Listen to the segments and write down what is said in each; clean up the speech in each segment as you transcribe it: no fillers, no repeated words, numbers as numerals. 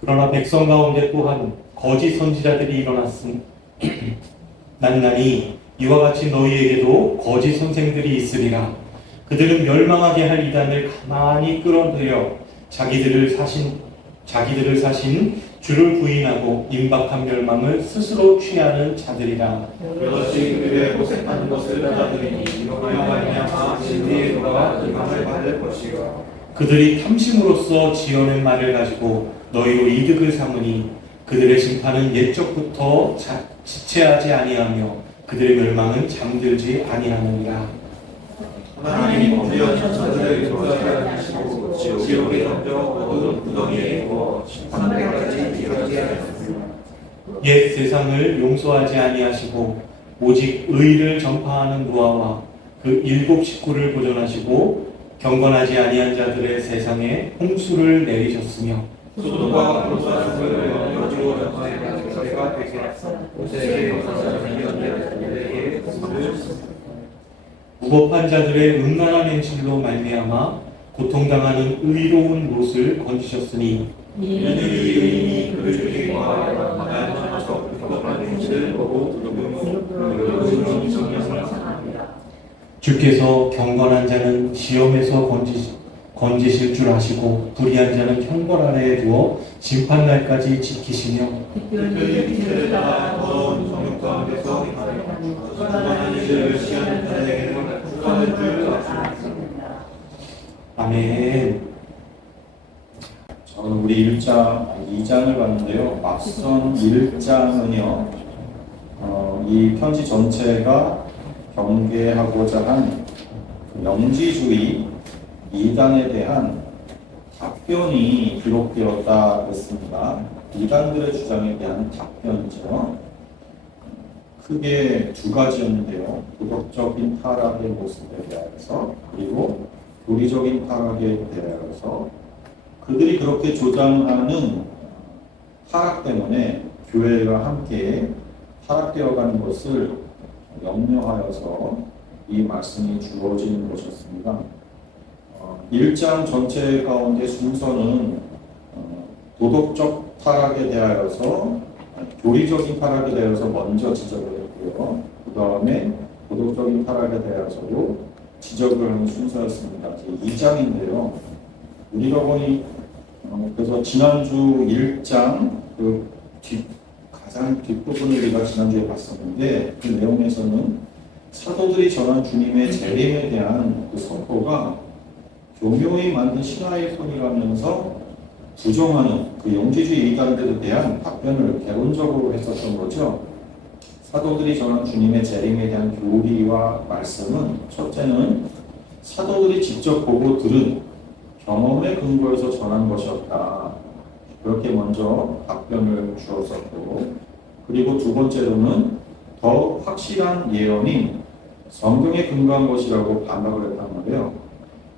그러나 백성 가운데 또한 거짓 선지자들이 일어났음. 난나니 이와 같이 너희에게도 거짓 선생들이 있으리라. 그들은 멸망하게 할 이단을 가만히 끌어들여 자기들을 사신 주를 부인하고 임박한 멸망을 스스로 취하는 자들이라. 그것이 그들의 고생하는 것을 받아들이니 이로 말미암아 진리의 도가 이방을 받을 것이요. 그들이 탐심으로써 지어낸 말을 가지고 너희로 이득을 삼으니 그들의 심판은 옛적부터 지체하지 아니하며 그들의 멸망은 잠들지 아니하느니라. 하나님이 먼저 천사들을 조사하게 하시고 지옥에 던져 어두운 구덩이에 두어 심판날까지 이르게 하셨습니다. 옛 세상을 용서하지 아니하시고 오직 의를 전파하는 노아와 그 7 식구를 보존하시고 경건하지 아니한 자들의 세상에 홍수를 내리셨으며 소돔과 고모라를 여주어 영화의 저희가 되게 모세의 역사를 이어내게 무법한 자들의 음란한 행실로 말미암아 고통당하는 의로운 롯을 건지셨으니 이들이 의인이 그를 죽이고와 나는 저 무법한 행실을 보고 그의 성령을 상합니다. 주께서 경건한 자는 시험에서 건지실 줄 아시고 불의한 자는 형벌 아래에 두어 심판날까지 지키시며 특별히 이들을 따라 더러운 성욕 가운데서 주관하는 일을 시하는 자에게는 주관할 줄 아십니다. 아멘. 저는 우리 2장을 봤는데요. 앞선 1장은요, 이 편지 전체가 경계하고자 한 영지주의 이단에 대한 답변이 기록되었다 했습니다. 이단들의 주장에 대한 답변이죠. 크게 2가지였는데요. 도덕적인 타락의 모습에 대해서, 그리고 도리적인 타락에 대해서 그들이 그렇게 조장하는 타락 때문에 교회가 함께 타락되어가는 것을 염려하여서 이 말씀이 주어진 것이었습니다. 1장 전체 가운데 순서는 도덕적 타락에 대하여서 교리적인 타락에 대해서 먼저 지적을 했고요. 그 다음에 도덕적인 타락에 대해서도 지적을 하는 순서였습니다. 2장인데요. 우리가 보니 그래서 지난주 1장 가장 뒷부분을 우리가 지난주에 봤었는데 그 내용에서는 사도들이 전한 주님의 재림에 대한 그 선포가 교묘히 만든 신화의 손이라면서 부정하는 그 영지주의 이단들에 대한 답변을 개론적으로 했었던 거죠. 사도들이 전한 주님의 재림에 대한 교리와 말씀은 첫째는 사도들이 직접 보고 들은 경험에 근거해서 전한 것이었다. 그렇게 먼저 답변을 주었었고, 그리고 2번째로는 더 확실한 예언인 성경에 근거한 것이라고 반박을 했단 말이에요.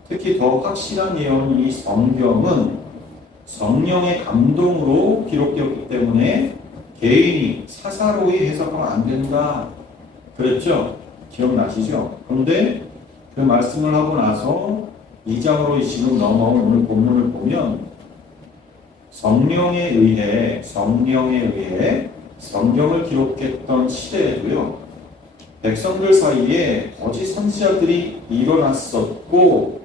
특히 더 확실한 예언인 이 성경은 성령의 감동으로 기록되었기 때문에 개인이 사사로이 해석하면 안 된다. 그랬죠? 기억나시죠? 그런데 그 말씀을 하고 나서 2장으로 지금 넘어온 오늘 본문을 보면 성령에 의해 성경을 기록했던 시대에도요, 백성들 사이에 거짓 선지자들이 일어났었고,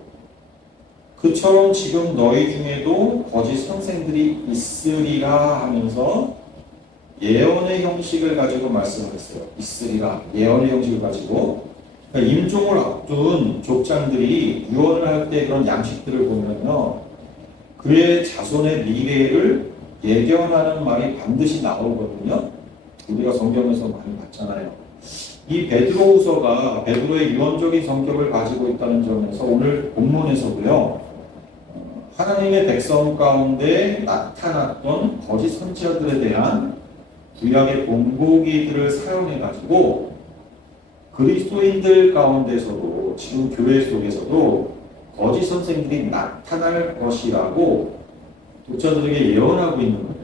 그처럼 지금 너희 중에도 거짓 선생들이 있으리라 하면서 예언의 형식을 가지고 말씀을 했어요. 있으리라. 예언의 형식을 가지고. 그러니까 임종을 앞둔 족장들이 유언을 할 때 그런 양식들을 보면요, 그의 자손의 미래를 예견하는 말이 반드시 나오거든요. 우리가 성경에서 많이 봤잖아요. 이 베드로후서가 베드로의 유언적인 성격을 가지고 있다는 점에서 오늘 본문에서도요, 하나님의 백성 가운데 나타났던 거짓 선지자들에 대한 구약의 본보기들을 사용해가지고 그리스도인들 가운데서도 지금 교회 속에서도 거짓 선생들이 나타날 것이라고 독자들에게 예언하고 있는 거예요.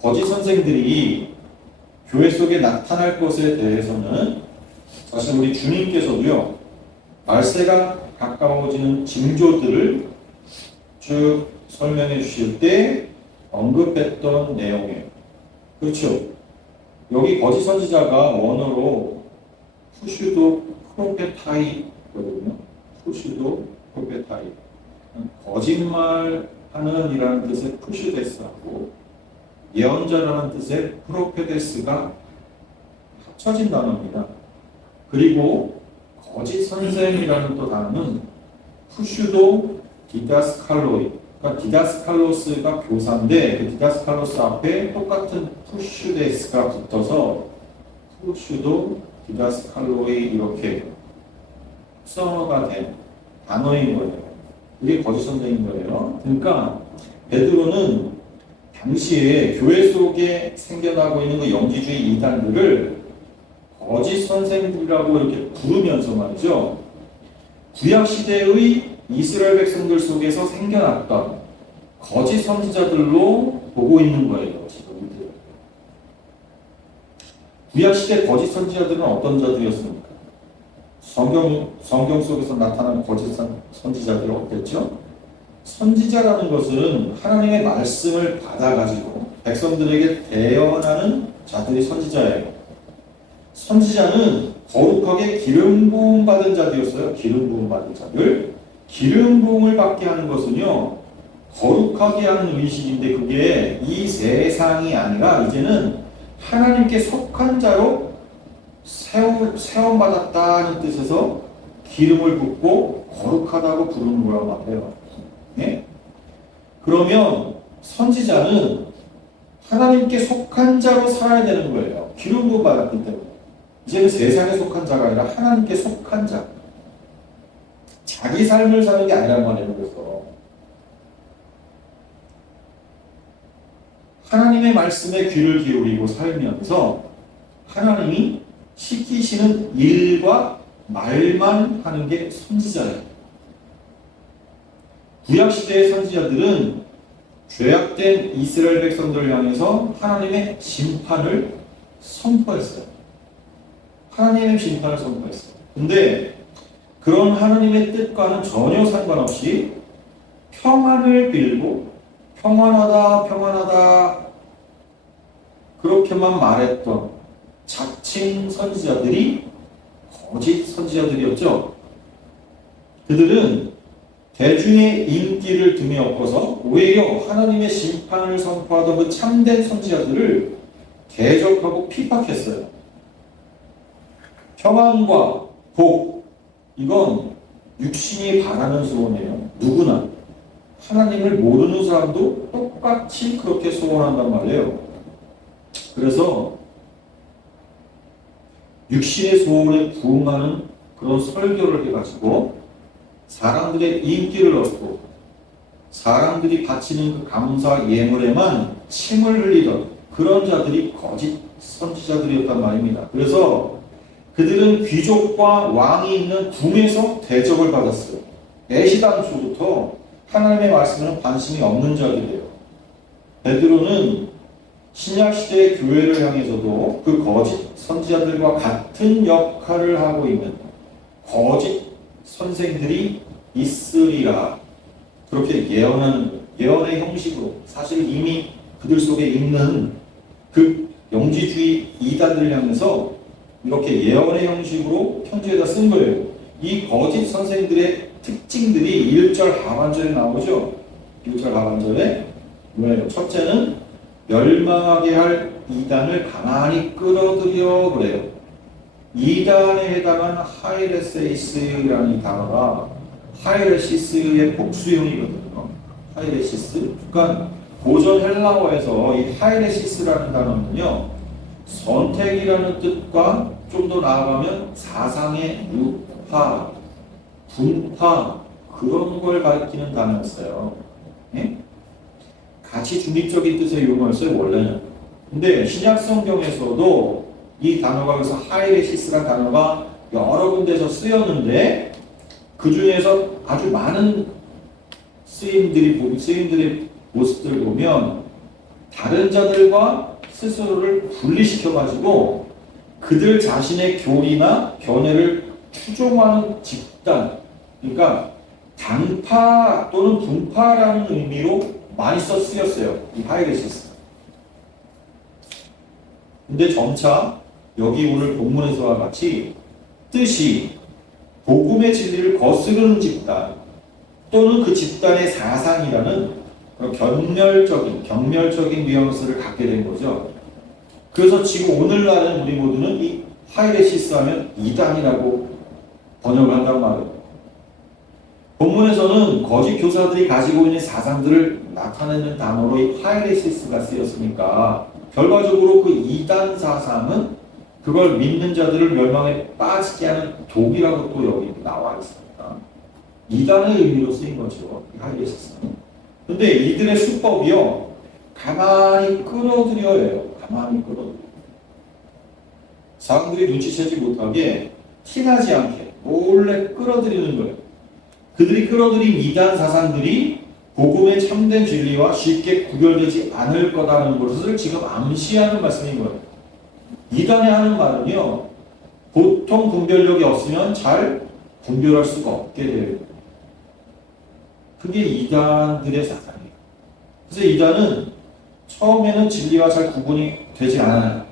거짓 선생들이 교회 속에 나타날 것에 대해서는 사실 우리 주님께서도요, 말세가 가까워지는 징조들을 쭉 설명해 주실 때 언급했던 내용이에요. 그렇죠? 여기 거짓 선지자가 원어로 푸슈도 프로페타이거든요. 푸슈도 프로페타이. 거짓말하는 이라는 뜻의 푸슈데스하고 예언자라는 뜻의 프로페데스가 합쳐진 단어입니다. 그리고 거짓 선생이라는 또 단어는 푸슈도 디다스칼로이. 그러니까 디다스칼로스가 교사인데 그 디다스칼로스 앞에 똑같은 푸슈데스가 붙어서 푸슈도 디다스칼로이 이렇게 합성어가 된 단어인 거예요. 이게 거짓 선생인 거예요. 그러니까 베드로는 당시에 교회 속에 생겨나고 있는 그 영지주의 이단들을 거짓 선생들이라고 이렇게 부르면서 말이죠. 구약 시대의 이스라엘 백성들 속에서 생겨났던 거짓 선지자들로 보고 있는 거예요. 지금 구약 시대 거짓 선지자들은 어떤 자들이었습니까? 성경 속에서 나타나는 거짓 선지자들은 어땠죠? 선지자라는 것은 하나님의 말씀을 받아가지고 백성들에게 대언하는 자들이 선지자예요. 선지자는 거룩하게 기름 부음 받은 자들이었어요. 기름 부음 받은 자들. 기름 부음을 받게 하는 것은요, 거룩하게 하는 의식인데 그게 이 세상이 아니라 이제는 하나님께 속한 자로 세움받았다는 뜻에서 기름을 붓고 거룩하다고 부르는 거라고 말해요. 네? 그러면 선지자는 하나님께 속한 자로 살아야 되는 거예요. 기름 부음 받았기 때문에. 이제는 세상에 속한 자가 아니라 하나님께 속한 자. 자기 삶을 사는 게 아니란 말이에요. 그래서 하나님의 말씀에 귀를 기울이고 살면서 하나님이 시키시는 일과 말만 하는 게 선지자예요. 구약시대의 선지자들은 죄악된 이스라엘 백성들을 향해서 하나님의 심판을 선포했어요. 하나님의 심판을 선포했어요. 근데 그런 하나님의 뜻과는 전혀 상관없이 평안을 빌고 평안하다 평안하다 그렇게만 말했던 자칭 선지자들이 거짓 선지자들이었죠. 그들은 대중의 인기를 등에 업고서 오히려 하나님의 심판을 선포하던 그 참된 선지자들을 대적하고 핍박했어요. 평안과 복, 이건 육신이 바라는 소원이에요. 누구나. 하나님을 모르는 사람도 똑같이 그렇게 소원한단 말이에요. 그래서 육신의 소원에 부응하는 그런 설교를 해가지고 사람들의 인기를 얻고 사람들이 바치는 그 감사 예물에만 침을 흘리던 그런 자들이 거짓 선지자들이었단 말입니다. 그래서 그들은 귀족과 왕이 있는 궁에서 대접을 받았어요. 애시당초부터 하나님의 말씀에는 관심이 없는 자들이에요. 베드로는 신약시대의 교회를 향해서도 그 거짓 선지자들과 같은 역할을 하고 있는 거짓 선생들이 있으리라. 그렇게 예언하는 거예요. 예언의 형식으로 사실 이미 그들 속에 있는 그 영지주의 이단들을 향해서 이렇게 예언의 형식으로 편지에다 쓴 거예요. 이 거짓 선생들의 특징들이 1절 하반절에 나오죠. 1절 하반절에 뭐예요? 첫째는 멸망하게 할 이단을 가만히 끌어들여 그래요. 이단에 해당한 하이레세이스라는 이 단어가 하이레시스의 복수형이거든요. 하이레시스. 그러니까 고전 헬라어에서 이 하이레시스라는 단어는요, 선택이라는 뜻과 좀 더 나아가면 사상의 유파, 분파 그런 걸 가리키는 단어였어요. 네? 같이 중립적인 뜻의 용어였어요 원래는. 근데 신약 성경에서도 이 단어가 그래서 하이레시스라는 단어가 여러 군데서 쓰였는데 그 중에서 아주 많은 쓰임들의 모습들을 보면 다른 자들과 스스로를 분리시켜가지고 그들 자신의 교리나 견해를 추종하는 집단, 그러니까 당파 또는 분파라는 의미로 많이 쓰였어요. 이 하이레시스. 근데 점차 여기 오늘 본문에서와 같이 뜻이 복음의 진리를 거스르는 집단 또는 그 집단의 사상이라는 그런 경멸적인 뉘앙스를 갖게 된 거죠. 그래서 지금 오늘날은 우리 모두는 이 하이레시스 하면 이단이라고 번역을 한단 말이에요. 본문에서는 거짓 교사들이 가지고 있는 사상들을 나타내는 단어로 이 하이레시스가 쓰였으니까 결과적으로 그 이단 사상은 그걸 믿는 자들을 멸망에 빠지게 하는 독이라고 또 여기 나와 있습니다. 이단의 의미로 쓰인 거죠. 하이레시스는. 근데 이들의 수법이요. 가만히 끌어들여요. 가만히 끌어들여. 사람들이 눈치채지 못하게 티나지 않게 몰래 끌어들이는 거예요. 그들이 끌어들인 이단 사상들이 복음의 참된 진리와 쉽게 구별되지 않을 거라는 것을 지금 암시하는 말씀인 거예요. 이단이 하는 말은요, 보통 분별력이 없으면 잘 분별할 수가 없게 돼요. 그게 이단들의 사상이에요. 그래서 이단은 처음에는 진리와 잘 구분이 되지 않아요.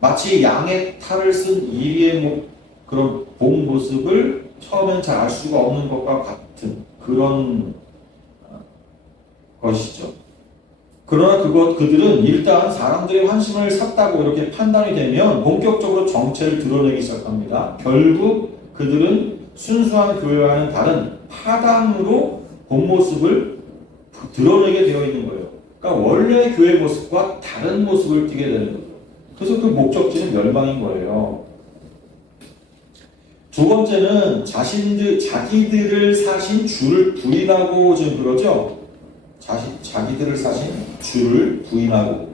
마치 양의 탈을 쓴 이리의 그런 본 모습을 처음엔 잘 알 수가 없는 것과 같은 그런 것이죠. 그러나 그들은 일단 사람들의 환심을 샀다고 이렇게 판단이 되면 본격적으로 정체를 드러내기 시작합니다. 결국 그들은 순수한 교회와는 다른 파당으로 본 모습을 드러내게 되어 있는 거예요. 그러니까 원래 교회 모습과 다른 모습을 띠게 되는 거죠. 그래서 그 목적지는 멸망인 거예요. 두 번째는 자기들을 사신 주를 부인하고 지금 그러죠. 자기들을 사신 주를 부인하고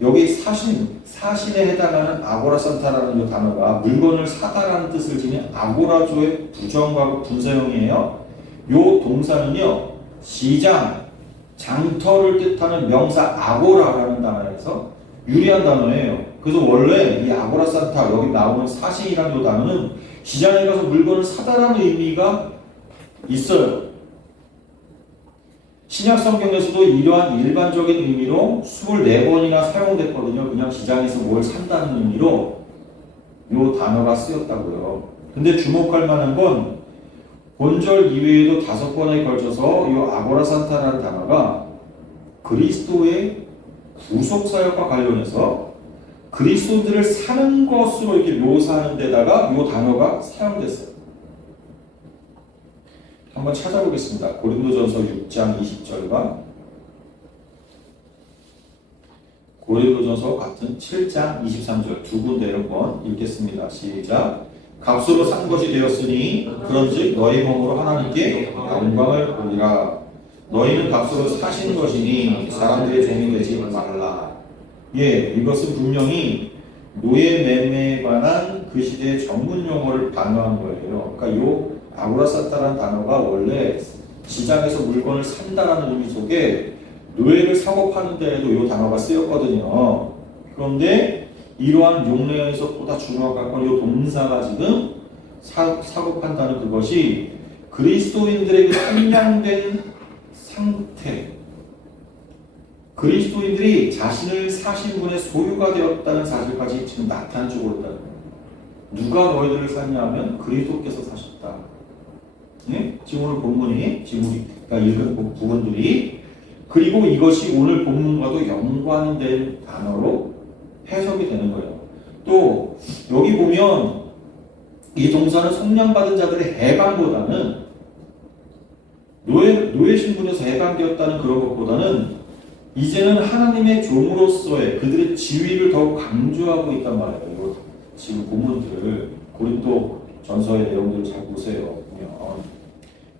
여기 사신에 해당하는 아고라산타라는 이 단어가 물건을 사다라는 뜻을 지닌 아고라조의 부정과 분사형이에요. 이 동사는요 시장, 장터를 뜻하는 명사 아고라라는 단어에서 유리한 단어예요. 그래서 원래 이 아고라산타 여기 나오는 사신이라는 이 단어는 시장에 가서 물건을 사다라는 의미가 있어요. 신약 성경에서도 이러한 일반적인 의미로 24번이나 사용됐거든요. 그냥 시장에서 뭘 산다는 의미로 이 단어가 쓰였다고요. 근데 주목할 만한 건 본절 이외에도 5번에 걸쳐서 이 아고라산타라는 단어가 그리스도의 구속사역과 관련해서 그리스도들을 사는 것으로 이렇게 묘사하는 데다가 이 단어가 사용됐어요. 한번 찾아보겠습니다. 고린도전서 6장 20절과 고린도전서 같은 7장 23절 두 군데를 한번 읽겠습니다. 시작. 값으로 산 것이 되었으니 그런즉 너희 몸으로 하나님께 영광을 돌리라. 너희는 값으로 사신 것이니 사람들의 종이 되지 말라. 예, 이것은 분명히 노예 매매에 관한 그 시대의 전문 용어를 반영한 거예요. 그러니까 요 아고라산타라는 단어가 원래 시장에서 물건을 산다라는 의미 속에 노예를 사고 파는 데에도 이 단어가 쓰였거든요. 그런데 이러한 용례에서 보다 주목할 건 이 동사가 지금 사고 판다는 그것이 그리스도인들의 그 함량된 상태, 그리스도인들이 자신을 사신 분의 소유가 되었다는 사실까지 지금 나타내주고 있다는 거예요. 누가 너희들을 샀냐 하면 그리스도께서 사셨다. 네? 지금 오늘 본문이 지금 우리가 읽은 부분들이 그리고 이것이 오늘 본문과도 연관된 단어로 해석이 되는 거예요. 또 여기 보면 이 동사는 성령받은 자들의 해방보다는 노예 신분에서 해방되었다는 그런 것보다는 이제는 하나님의 종으로서의 그들의 지위를 더욱 강조하고 있단 말이에요. 지금 본문들을 고린도 전서의 내용들을 잘 보세요. 보면.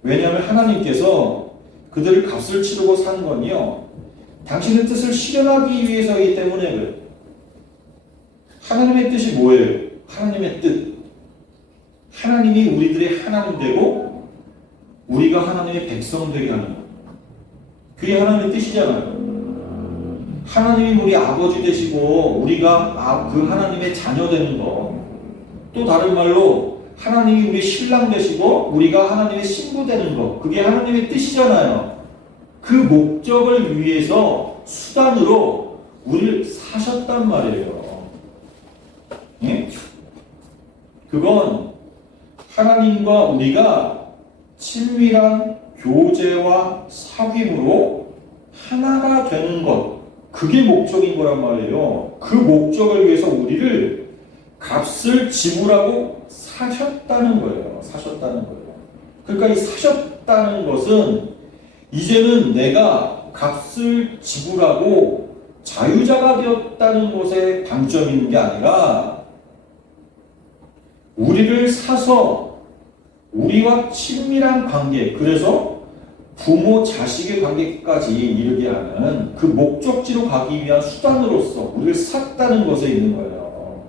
왜냐하면 하나님께서 그들을 값을 치르고 산 건요 당신의 뜻을 실현하기 위해서이기 때문에 그래요. 하나님의 뜻이 뭐예요? 하나님의 뜻. 하나님이 우리들의 하나님 되고 우리가 하나님의 백성 되게 하는 거예요. 그게 하나님의 뜻이잖아요. 하나님이 우리 아버지 되시고 우리가 그 하나님의 자녀 되는 거. 또 다른 말로 하나님이 우리 신랑 되시고 우리가 하나님의 신부 되는 것, 그게 하나님의 뜻이잖아요. 그 목적을 위해서 수단으로 우리를 사셨단 말이에요. 예? 그건 하나님과 우리가 친밀한 교제와 사귐으로 하나가 되는 것, 그게 목적인 거란 말이에요. 그 목적을 위해서 우리를 값을 지불하고 사셨다는 거예요. 사셨다는 거예요. 그러니까 이 사셨다는 것은 이제는 내가 값을 지불하고 자유자가 되었다는 것에 방점이 있는 게 아니라 우리를 사서 우리와 친밀한 관계, 그래서 부모 자식의 관계까지 이르게 하는 그 목적지로 가기 위한 수단으로서 우리를 샀다는 것에 있는 거예요.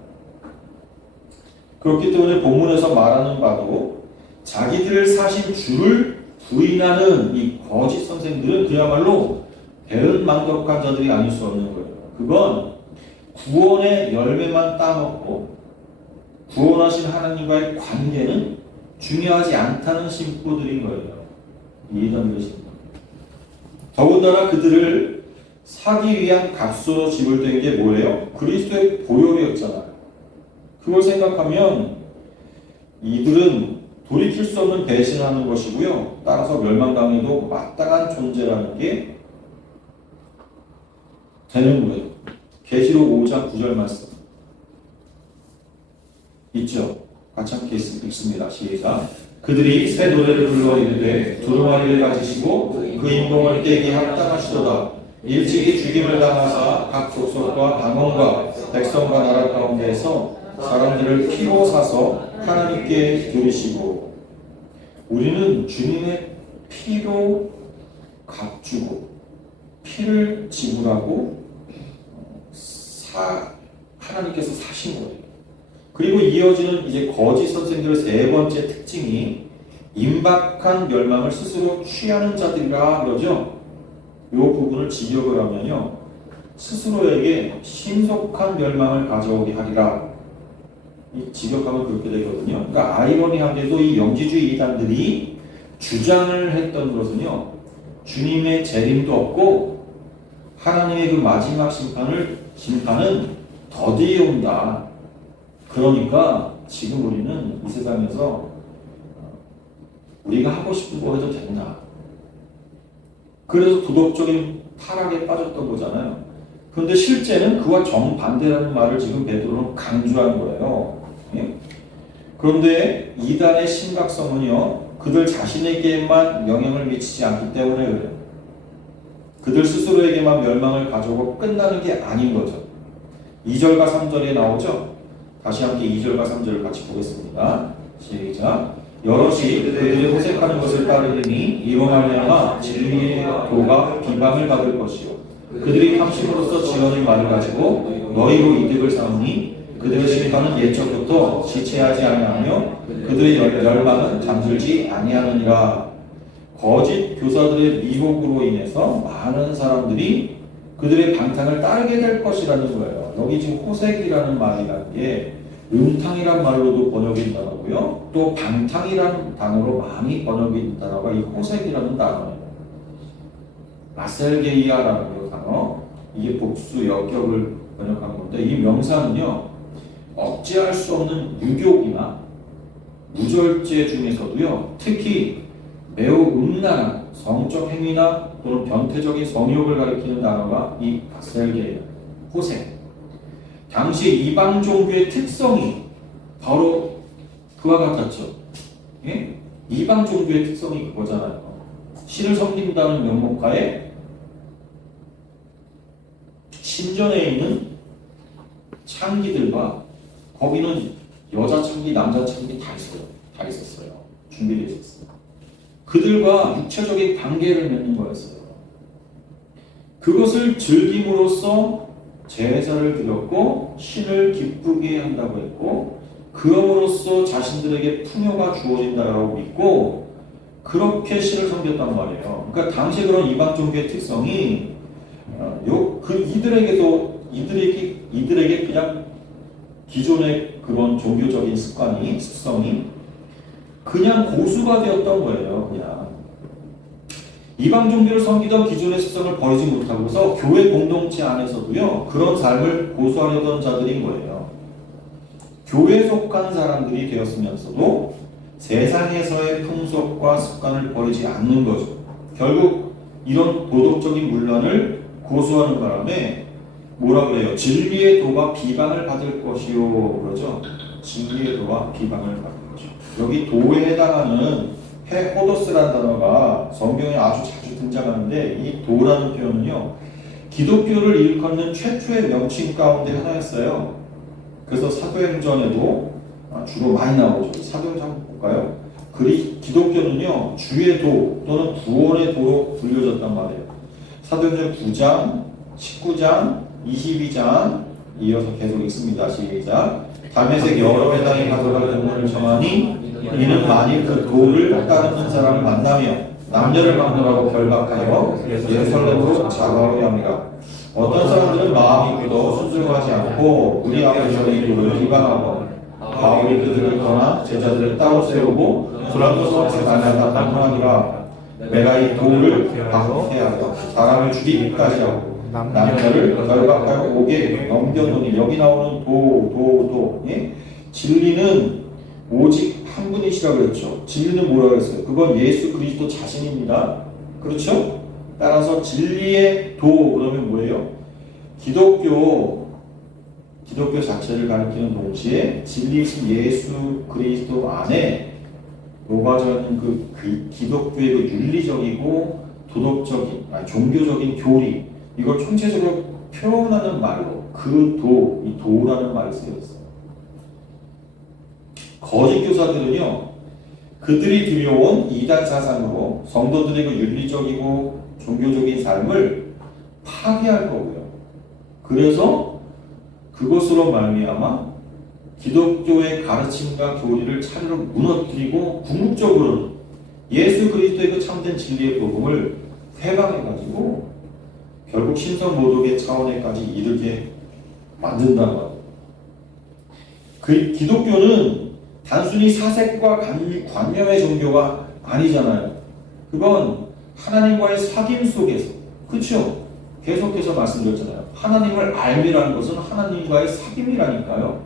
그렇기 때문에 본문에서 말하는 바도 자기들을 사신 주를 부인하는 이 거짓 선생들은 그야말로 배은망덕한 자들이 아닐 수 없는 거예요. 그건 구원의 열매만 따먹고 구원하신 하나님과의 관계는 중요하지 않다는 심보들인 거예요. 이해가 되십니까? 더군다나 그들을 사기 위한 값으로 지불된 게 뭐예요? 그리스도의 보혈이었잖아요. 그걸 생각하면 이들은 돌이킬 수 없는 배신하는 것이고요. 따라서 멸망당해도 마땅한 존재라는 게 되는 거예요. 계시록 5장 9절 말씀 있죠? 같이 함께 읽습니다. 시작. 그들이 새 노래를 불러 이르되 두루마리를 가지시고 그 임동을 깨기 합당하시도다. 일찍이 죽임을 당하사 각 족속과 방언과 백성과 나라 가운데에서 사람들을 피로 사서 하나님께 드리시고, 우리는 주님의 피로 값주고 피를 지불하고 하나님께서 사신 거예요. 그리고 이어지는 이제 거짓 선생들의 세 번째 특징이 임박한 멸망을 스스로 취하는 자들이라 그러죠. 이 부분을 직역을 하면요, 스스로에게 신속한 멸망을 가져오게 하리라. 이 직역하면 그렇게 되거든요. 그러니까 아이러니하게도 이 영지주의 이단들이 주장을 했던 것은요, 주님의 재림도 없고 하나님의 그 마지막 심판은 더디에 온다. 그러니까 지금 우리는 이 세상에서 우리가 하고 싶은 거 해도 된다. 그래서 도덕적인 타락에 빠졌던 거잖아요. 그런데 실제는 그와 정반대라는 말을 지금 베드로는 강조한 거예요. 예? 그런데 이단의 심각성은요, 그들 자신에게만 영향을 미치지 않기 때문에 그래요. 그들 스스로에게만 멸망을 가져오고 끝나는 게 아닌 거죠. 2절과 3절에 나오죠. 다시 함께 2절과 3절을 같이 보겠습니다. 시작. 여럿이 그들이 호색하는 것을 따르니 이로 말미암아 진리의 도가 비방을 받을 것이요, 그들이 탐심으로써 지어낸 말을 가지고 너희로 이득을 삼으니 그들의 심판은 옛적부터 지체하지 아니하며 그들의 멸망은 잠들지 아니하느니라. 거짓 교사들의 미혹으로 인해서 많은 사람들이 그들의 방탕을 따르게 될 것이라는 거예요. 여기 지금 호색이라는 말이라는 게 음탕이란 말로도 번역이 된다고요. 또 방탕이라는 단어로 많이 번역이 된 단어가 이 호색이라는 단어예요. 마셀게이아라는 단어, 이게 복수 역격을 번역한 건데, 이 명사는요, 억제할 수 없는 유욕이나 무절제 중에서도요, 특히 매우 음란한 성적 행위나 또는 변태적인 성욕을 가리키는 단어가 이 마셀게이아, 호색. 당시 이방 종교의 특성이 바로 그와 같았죠. 예? 이방 종교의 특성이 그거잖아요. 신을 섬긴다는 명목하에 신전에 있는 창기들과, 거기는 여자 창기, 남자 창기 다 있어요. 다 있었어요. 준비되어 있었어요. 그들과 육체적인 관계를 맺는 거였어요. 그것을 즐김으로써 제사를 드렸고 신을 기쁘게 한다고 했고, 그럼으로써 자신들에게 풍요가 주어진다고 믿고 그렇게 신을 섬겼단 말이에요. 그러니까 당시 그런 이방 종교의 특성이 이들에게 그냥 기존의 그런 종교적인 습성이 그냥 고수가 되었던 거예요. 그냥 이방 종교를 섬기던 기존의 습성을 버리지 못하고서 교회 공동체 안에서도요 그런 삶을 고수하려던 자들인 거예요. 교회에 속한 사람들이 되었으면서도 세상에서의 풍속과 습관을 버리지 않는 거죠. 결국 이런 도덕적인 문란을 고수하는 바람에 뭐라 그래요? 진리의 도가 비방을 받을 것이요 그러죠. 진리의 도와 비방을 받을 것이요. 여기 도에 해당하는 헤호도스라는 단어가 성경에 아주 자주 등장하는데 이 도라는 표현은요 기독교를 일컫는 최초의 명칭 가운데 하나였어요. 그래서 사도행전에도 주로 많이 나오죠. 사도행전 한번 볼까요? 기독교는요 주의 도 또는 구원의 도로 불려졌단 말이에요. 사도행전 9장, 19장, 22장 이어서 계속 읽습니다. 시작. 다메섹 여러 회당에 가서가 공문을 정하니 이는 만일 그 도를 따르는 사람을 만나며 남녀를 막론하고 결박하여 예루살렘으로 잡아오려 합니다. 어떤 사람들은 마음이 굳어 순종하지 않고 우리 아버지의 도를 비방하고 바울이 그들을 떠나 제자들을 따로 세우고 불안도서에 만나다 단문하니라. 내가 이 도를 박해하여 사람을 죽이기까지 하고 남녀를 결박하여 옥에 넘겨놓으니 여기 나오는 도 예? 진리는 오직 한 분이시라고 그랬죠. 진리는 뭐라고 했어요? 그건 예수 그리스도 자신입니다. 그렇죠? 따라서 진리의 도 그러면 뭐예요? 기독교 자체를 가리키는 동시에 진리이신 예수 그리스도 안에 녹아져있는 그 기독교의 그 윤리적이고 도덕적인 종교적인 교리 이걸 총체적으로 표현하는 말로 이 도라는 말이 쓰여있어요. 거짓 교사들은요 그들이 들여온 이단 사상으로 성도들의 그 윤리적이고 종교적인 삶을 파괴할 거고요. 그래서 그것으로 말미암아 기독교의 가르침과 교리를 차례로 무너뜨리고 궁극적으로는 예수 그리스도의 그 참된 진리의 복음을 회방해가지고 결국 신성 모독의 차원에까지 이르게 만든다는 거예요. 그 기독교는 단순히 사색과 관념의 종교가 아니잖아요. 그건 하나님과의 사귐 속에서 그렇죠? 계속해서 말씀드렸잖아요. 하나님을 알미라는 것은 하나님과의 사귐이라니까요.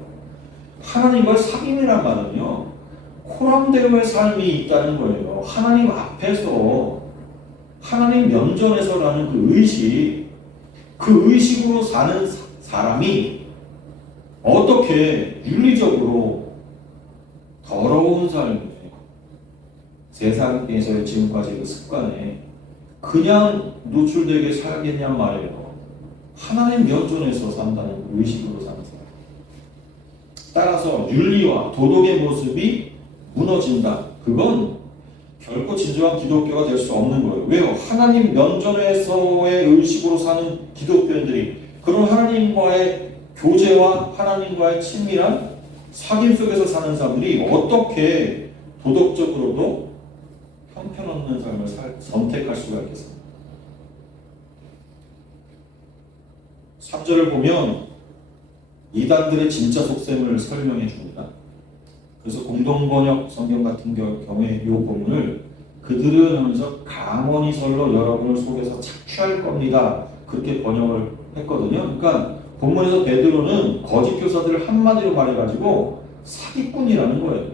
하나님과의 사귐이란 말은요 코람대로의 삶이 있다는 거예요. 하나님 앞에서 하나님 면전에서라는 그 의식, 그 의식으로 사는 사람이 어떻게 윤리적으로 더러운 삶에 세상에서의 지금까지 그 습관에 그냥 노출되게 살겠냐 말이에요. 하나님 면전에서 산다는 의식으로 사는 사람. 따라서 윤리와 도덕의 모습이 무너진다. 그건 결코 진정한 기독교가 될 수 없는 거예요. 왜요? 하나님 면전에서의 의식으로 사는 기독교인들이 그런 하나님과의 교제와 하나님과의 친밀한 사귐 속에서 사는 사람들이 어떻게 도덕적으로도 형편없는 삶을 선택할 수가 있겠습니까? 3절을 보면 이단들의 진짜 속셈을 설명해 줍니다. 그래서 공동번역 성경 같은 경우에 이 본문을 그들은 하면서 가머니설로 여러분을 속여서 착취할 겁니다. 그렇게 번역을 했거든요. 그러니까 본문에서 베드로는 거짓 교사들을 한마디로 말해가지고 사기꾼이라는 거예요.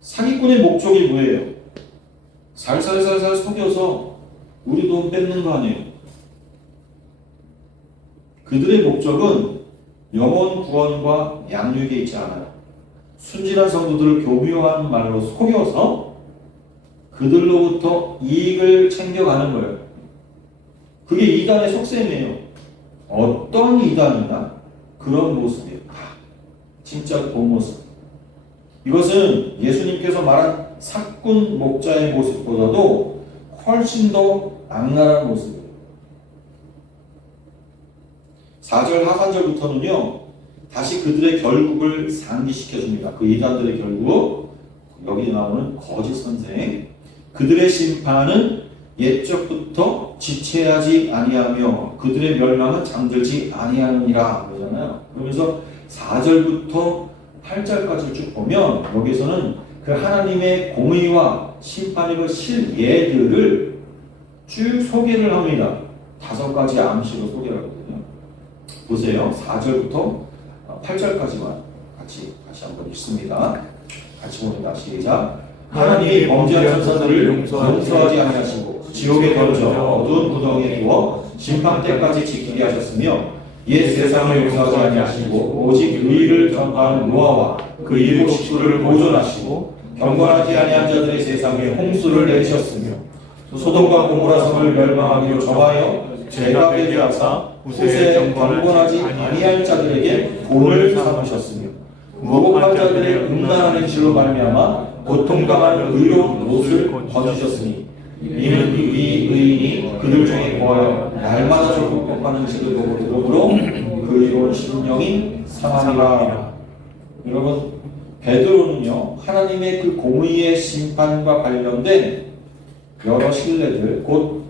사기꾼의 목적이 뭐예요? 살살살살 속여서 우리 돈 뺏는 거 아니에요. 그들의 목적은 영혼 구원과 양육에 있지 않아요. 순진한 성도들을 교묘한 말로 속여서 그들로부터 이익을 챙겨가는 거예요. 그게 이단의 속셈이에요. 어떤 이단이나 그런 모습이에요. 진짜 본 모습. 이것은 예수님께서 말한 사꾼 목자의 모습보다도 훨씬 더 악랄한 모습이에요. 4절 하반절부터는요 다시 그들의 결국을 상기시켜줍니다. 그 이단들의 결국 여기 나오는 거짓 선생 그들의 심판은 옛적부터 지체하지 아니하며 그들의 멸망은 잠들지 아니하느니라 그러잖아요. 그러면서 4절부터 8절까지 쭉 보면 여기서는 그 하나님의 공의와 심판의 그 실예들을 쭉 소개를 합니다. 5가지 암시로 소개를 하거든요. 보세요. 4절부터 8절까지만 같이 한번 읽습니다. 같이 봅니다. 시작. 하나님이 범죄한 천사들을 용서하지 아니하시고 지옥에 던져 어두운 구덩이에 두어 심판 때까지 지키게 하셨으며 옛 세상을 용서하지 아니하시고 오직 의를 전파하는 노아와 그 일곱 식구를 보존하시고 경건하지 아니한 자들의 세상에 홍수를 내리셨으며 소돔과 고모라 성을 멸망하기로 정하여 죄가 되게 하사 후세 경건하지 아니할 자들에게 본을 삼으셨으며 무고한 자들의 음란하는 죄로 말미암아 고통당한 의로운 옷을 건지셨으니 이는 이 의인이 그들 중에 거하여 날마다 조국법하는 지를 보고 들음으로 그 의로운 심령이 상하리라. 여러분, 베드로는요 하나님의 그 공의의 심판과 관련된 여러 신뢰들, 곧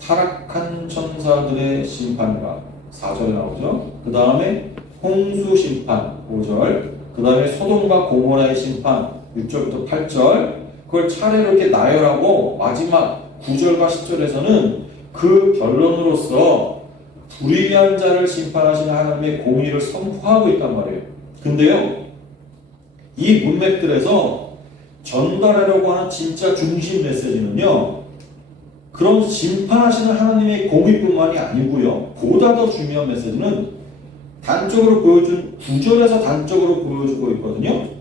타락한 천사들의 심판과 4절에 나오죠. 그 다음에 홍수 심판 5절, 그 다음에 소돔과 고모라의 심판 6절부터 8절, 그걸 차례로 이렇게 나열하고 마지막 9절과 10절에서는 그 결론으로서 불의한 자를 심판하시는 하나님의 공의를 선포하고 있단 말이에요. 근데요, 이 문맥들에서 전달하려고 하는 진짜 중심 메시지는요, 그런 심판하시는 하나님의 공의뿐만이 아니고요, 보다 더 중요한 메시지는 단적으로 보여준 9절에서 단적으로 보여주고 있거든요.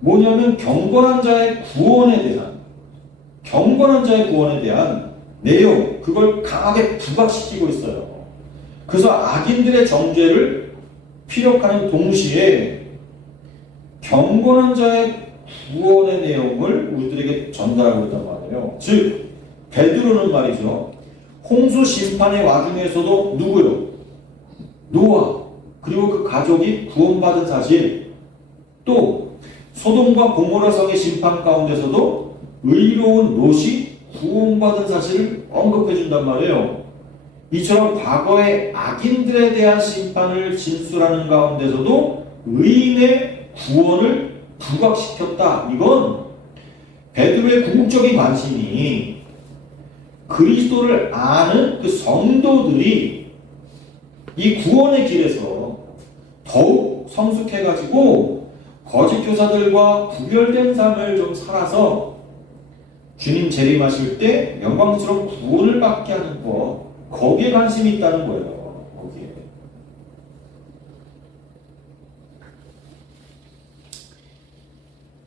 뭐냐면 경건한 자의 구원에 대한 내용, 그걸 강하게 부각시키고 있어요. 그래서 악인들의 정죄를 피력하는 동시에 경건한 자의 구원의 내용을 우리들에게 전달하고 있단 말이에요. 즉 베드로는 말이죠, 홍수 심판의 와중에서도 누구요? 노아, 그리고 그 가족이 구원받은 사실, 또 소돔과 고모라 성의 심판 가운데서도 의로운 롯이 구원받은 사실을 언급해 준단 말이에요. 이처럼 과거의 악인들에 대한 심판을 진술하는 가운데서도 의인의 구원을 부각시켰다. 이건 베드로의 궁극적인 관심이 그리스도를 아는 그 성도들이 이 구원의 길에서 더욱 성숙해가지고 거짓 교사들과 구별된 삶을 좀 살아서 주님 재림하실 때 영광스러운 구원을 받게 하는 것, 거기에 관심이 있다는 거예요. 거기에.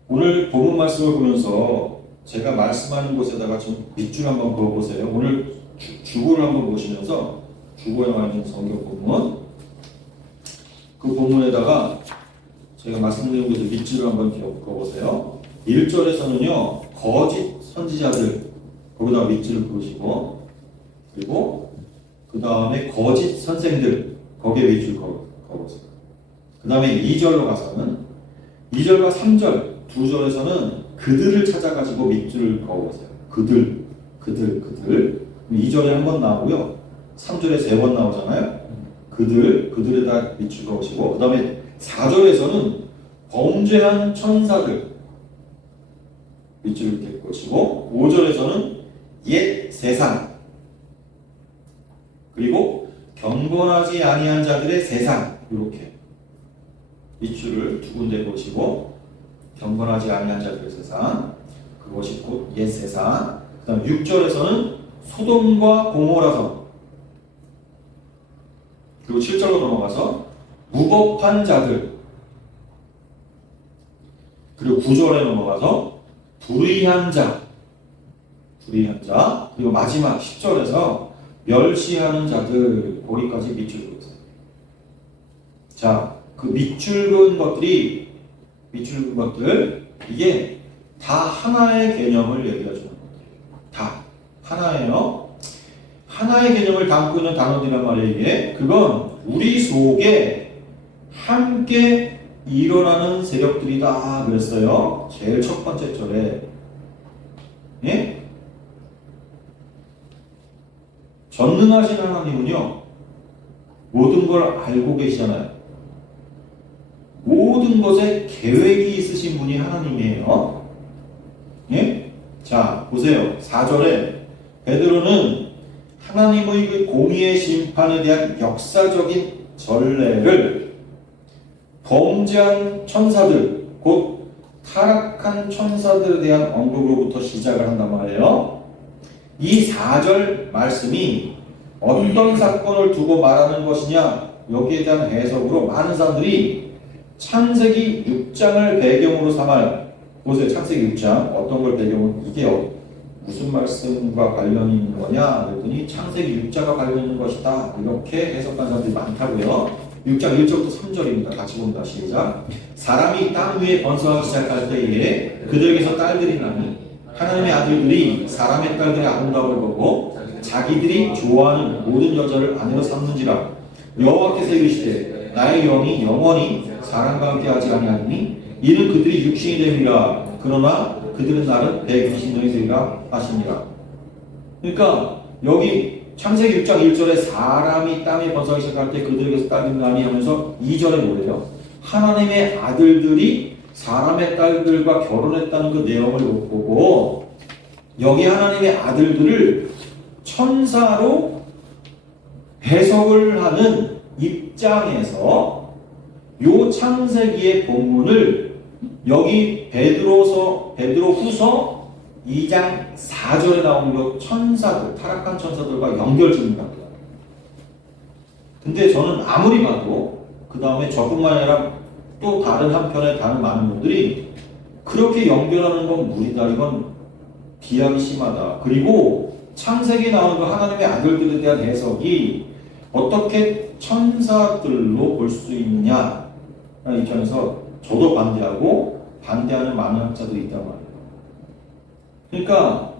오늘 본문 말씀을 보면서 제가 말씀하는 곳에다가 좀 밑줄 한번 그어보세요. 오늘 주보를 한번 보시면서 주보에 나와 있는 성경 본문, 그 본문에다가 제가 말씀드린 곳에 밑줄을 한번 그어보세요. 1절에서는요 거짓 선지자들, 거기다가 밑줄을 그으시고, 그리고 그 다음에 거짓 선생들, 거기에 밑줄 그어보세요. 그 다음에 2절로 가서는 2절과 3절 두 절에서는 그들을 찾아가지고 밑줄을 그어보세요. 그들. 2절에 한 번 나오고요, 3절에 3번 나오잖아요. 그들에다 밑줄 그으시고, 그 다음에 4절에서는 범죄한 천사들 밑줄을 이렇게 그으시고, 5절에서는 옛 세상, 그리고 경건하지 아니한 자들의 세상, 이렇게 밑줄을 두 군데 그으시고, 경건하지 아니한 자들의 세상, 그것이 곧 옛 세상. 그 다음 6절에서는 소돔과 고모라 성, 그리고 7절로 넘어가서 무법한 자들, 그리고 9절에 넘어가서 불의한 자, 그리고 마지막 10절에서 멸시하는 자들, 거기까지 밑줄 그었어요. 자, 그 밑줄 그은 것들, 이게 다 하나의 개념을 얘기해주는 것들이에요. 다 하나예요. 하나의 개념을 담고 있는 단어들이란 말이에요. 이게 그건 우리 속에 함께 일어나는 세력들이다 그랬어요. 제일 첫 번째 절에. 예? 전능하신 하나님은요 모든 걸 알고 계시잖아요. 모든 모든 것에 계획이 있으신 분이 하나님이에요. 예? 자, 보세요. 4절에 베드로는 하나님의 그 공의의 심판에 대한 역사적인 전례를 범죄한 천사들, 곧 타락한 천사들에 대한 언급으로부터 시작을 한단 말이에요. 이 4절 말씀이 어떤 사건을 두고 말하는 것이냐, 여기에 대한 해석으로 많은 사람들이 창세기 6장을 배경으로 삼아요. 보세요. 창세기 6장 어떤 걸 배경으로, 이게 무슨 말씀과 관련이 있는 거냐 그랬더니 창세기 6장과 관련 있는 것이다, 이렇게 해석한 사람들이 많다고요. 6장 1절부터 3절입니다. 같이 봅니다. 시작. 사람이 땅 위에 번성하기 시작할 때에 그들에게서 딸들이 나니 하나님의 아들들이 사람의 딸들의 아름다움을 보고 자기들이 좋아하는 모든 여자를 아내로 삼는지라. 여호와께서 이르시되 나의 영이 영원히 사람과 함께 하지 아니하니 이는 그들이 육신이 됨이라. 그러나 그들은 나를 배귀신령이 되리라 하시니라. 그러니까 여기 창세기 6장 1절에 사람이 땅에 번성하기 시작할 때 그들에게서 딸들이 나니 하면서 2절에 뭐예요? 하나님의 아들들이 사람의 딸들과 결혼했다는 그 내용을 보고 여기 하나님의 아들들을 천사로 해석을 하는 입장에서 요 창세기의 본문을 여기 베드로후서 2장 4절에 나오는 요 천사들, 타락한 천사들과 연결짓는다. 근데 저는 아무리 봐도 그 다음에 저뿐만 아니라 또 다른 한편에 다른 많은 분들이 그렇게 연결하는 건 무리다, 이건 비약이 심하다. 그리고 창세기에 나오는 그 하나님의 아들들에 대한 해석이 어떻게 천사들로 볼 수 있느냐 라는 입장에서 저도 반대하고 반대하는 많은 학자들이 있단 말이에요. 그러니까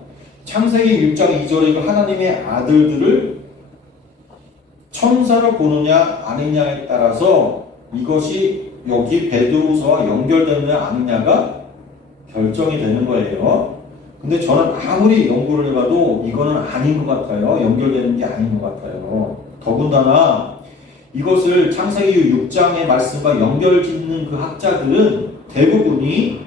창세기 6장 2절에 그 하나님의 아들들을 천사로 보느냐 아니냐에 따라서 이것이 여기 베드로후서와 연결되느냐 아니냐가 결정이 되는 거예요. 근데 저는 아무리 연구를 해봐도 이거는 아닌 것 같아요. 연결되는 게 아닌 것 같아요. 더군다나 이것을 창세기 6장의 말씀과 연결짓는 그 학자들은 대부분이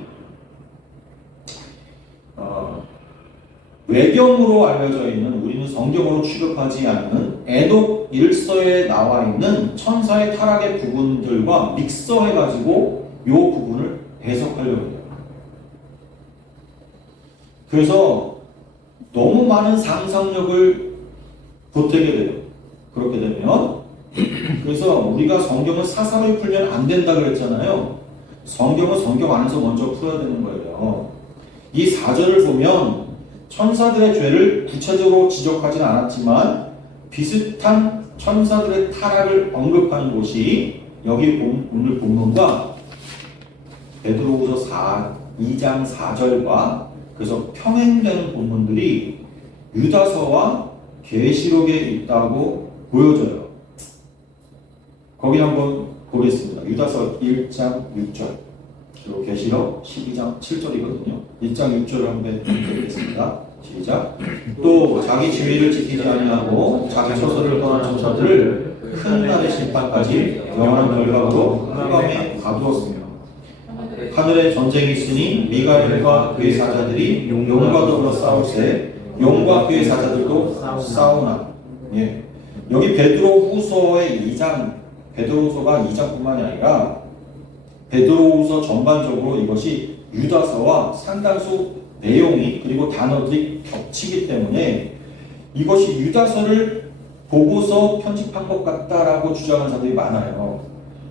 외경으로 알려져 있는, 우리는 성경으로 취급하지 않는 에녹 1서에 나와 있는 천사의 타락의 부분들과 믹서해가지고 이 부분을 해석하려고 해요. 그래서 너무 많은 상상력을 보태게 돼요. 그렇게 되면. 그래서 우리가 성경을 사사로이 풀면 안 된다 그랬잖아요. 성경은 성경 안에서 먼저 풀어야 되는 거예요. 이 4절을 보면 천사들의 죄를 구체적으로 지적하지는 않았지만 비슷한 천사들의 타락을 언급하는 곳이 여기 오늘 본문과 베드로후서 2장 4절과 그래서 평행되는 본문들이 유다서와 계시록에 있다고 보여져요. 거기 한번 보겠습니다. 유다서 1장 6절 그리고 계시록 12장 7절이거든요. 1장 6절을 한번 읽겠습니다. 시작. 또 자기 지위를 지키지 아니하고 자기 처소를 떠난 천사들을 큰 날의 심판까지 영원한 결과로 흑암에 가두었으며 하늘에 전쟁이 있으니 미가엘과 그의 사자들이 용과 더불어 싸울세 용과 그의 사자들도 싸우나. 예. 여기 베드로후서의 2장, 베드로후서가 2장뿐만이 아니라 베드로후서 전반적으로 이것이 유다서와 상당수 내용이 그리고 단어들이 겹치기 때문에 이것이 유다서를 보고서 편집한 것 같다라고 주장하는 사람들이 많아요.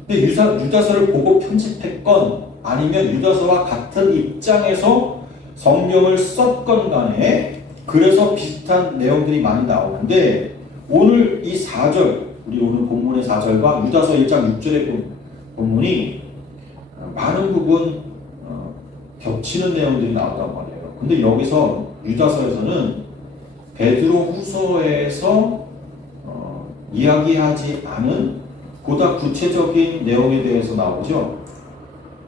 근데 유다서를 보고 편집했건 아니면 유다서와 같은 입장에서 성경을 썼건 간에 그래서 비슷한 내용들이 많이 나오는데 오늘 이 4절, 우리 오늘 본문의 4절과 유다서 1장 6절의 본문이 많은 부분 겹치는 내용들이 나온단 말이에요. 근데 여기서 유다서에서는 베드로후서에서 이야기하지 않은 보다 구체적인 내용에 대해서 나오죠.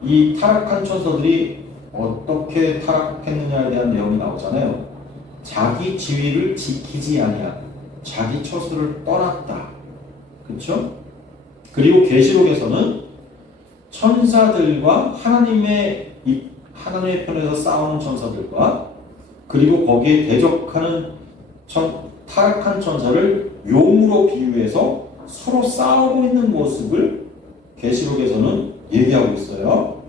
이 타락한 천사들이 어떻게 타락했느냐에 대한 내용이 나오잖아요. 자기 지위를 지키지 아니한, 자기 처소를 떠났다. 그렇죠? 그리고 계시록에서는 천사들과 하나님의 편에서 싸우는 천사들과 그리고 거기에 대적하는 타락한 천사를 용으로 비유해서 서로 싸우고 있는 모습을 계시록에서는 얘기하고 있어요.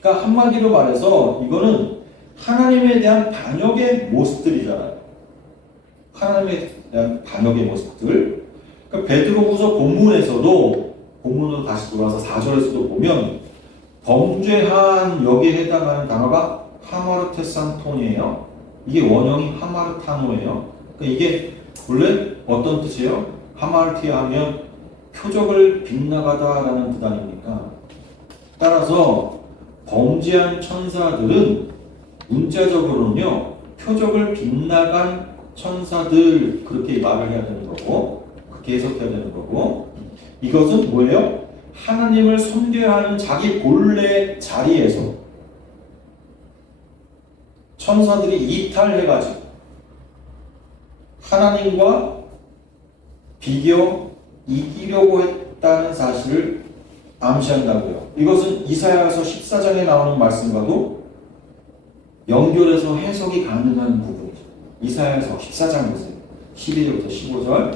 그러니까 한마디로 말해서 이거는 하나님에 대한 반역의 모습들이잖아요. 하나님에 대한 반역의 모습들. 그러니까 베드로후서 본문으로 다시 돌아서 4절에서도 보면 범죄한 여기에 해당하는 단어가 하마르테산톤이에요. 이게 원형이 하마르타노예요. 그러니까 이게 원래 어떤 뜻이에요? 하마르티아 하면 표적을 빗나가다라는 뜻 아닙니까? 따라서 범죄한 천사들은 문자적으로는요, 표적을 빗나간 천사들, 그렇게 말을 해야 되는 거고, 그렇게 해석해야 되는 거고, 이것은 뭐예요? 하나님을 섬겨야 하는 자기 본래 자리에서 천사들이 이탈해가지고 하나님과 비교 이기려고 했다는 사실을 암시한다고요. 이것은 이사야서 14장에 나오는 말씀과도 연결해서 해석이 가능한 부분이죠. 이사야서 14장 보세요. 12절부터 15절